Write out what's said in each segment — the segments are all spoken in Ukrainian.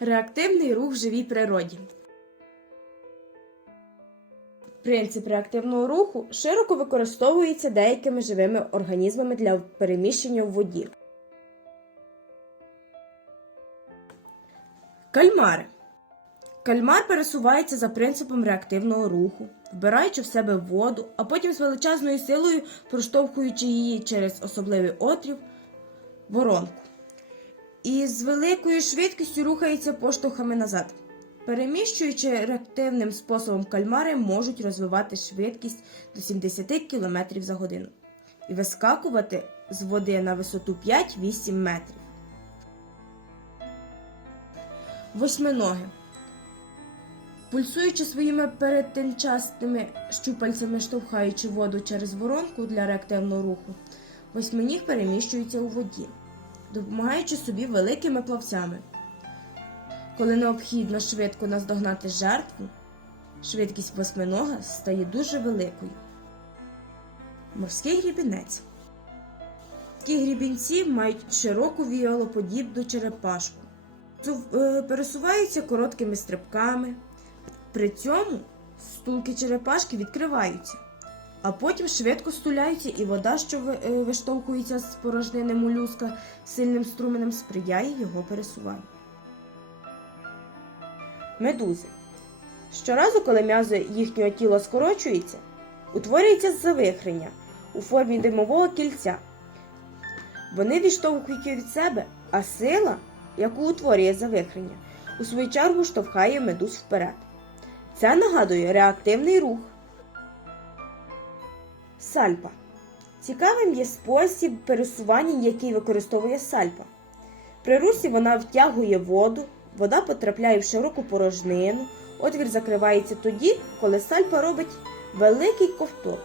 Реактивний рух в живій природі. Принцип реактивного руху широко використовується деякими живими організмами для переміщення в воді. Кальмари. Кальмар пересувається за принципом реактивного руху, вбираючи в себе воду, а потім з величезною силою проштовхуючи її через особливий отрів воронку. І з великою швидкістю рухається поштовхами назад. Переміщуючи реактивним способом кальмари можуть розвивати швидкість до 70 км за годину і вискакувати з води на висоту 5-8 метрів. Восьминоги. Пульсуючи своїми перетинчастими щупальцями, штовхаючи воду через воронку для реактивного руху, восьминіг переміщується у воді, допомагаючи собі великими плавцями. Коли необхідно швидко наздогнати жертву, швидкість восьминога стає дуже великою. Морський грібінець. Такі грібінці мають широку віолоподібну черепашку, е, пересуваються короткими стрибками. При цьому стулки черепашки відкриваються, а потім швидко стуляються, і вода, що е, виштовхується з порожнини молюска сильним струменем, сприяє його пересуванню. Медузи. Щоразу, коли м'язи їхнього тіла скорочуються, утворюється завихрення у формі димового кільця. Вони відштовхують від себе, а сила, яку утворює завихрення, у свою чергу штовхає медуз вперед. Це нагадує реактивний рух. Сальпа. Цікавим є спосіб пересування, який використовує сальпа. При русі вона втягує воду, вода потрапляє в широку порожнину, отвір закривається тоді, коли сальпа робить великий ковток.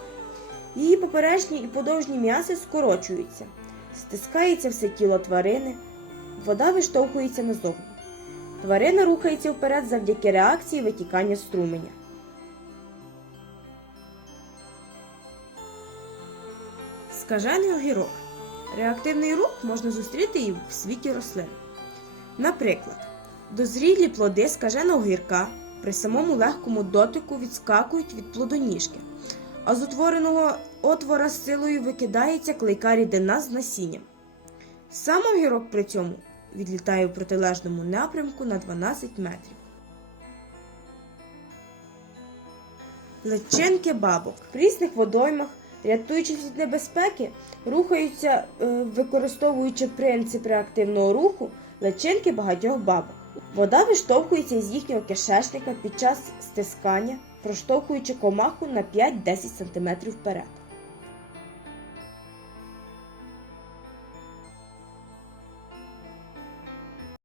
Її поперечні і подовжні м'яси скорочуються, стискається все тіло тварини, вода виштовхується назовні. Тварина рухається вперед завдяки реакції витікання струменя. Скажений огірок. Реактивний рух можна зустріти і в світі рослин. Наприклад, дозрілі плоди скаженого огірка при самому легкому дотику відскакують від плодоніжки, а з утвореного отвора з силою викидається клейка рідина з насінням. Сам огірок при цьому відлітає в протилежному напрямку на 12 метрів. Личинки бабок в прісних водоймах, рятуючись від небезпеки, рухаються, е, використовуючи принцип реактивного руху личинки багатьох бабок. Вода виштовхується із їхнього кишечника під час стискання, проштовхуючи комаху на 5-10 см вперед.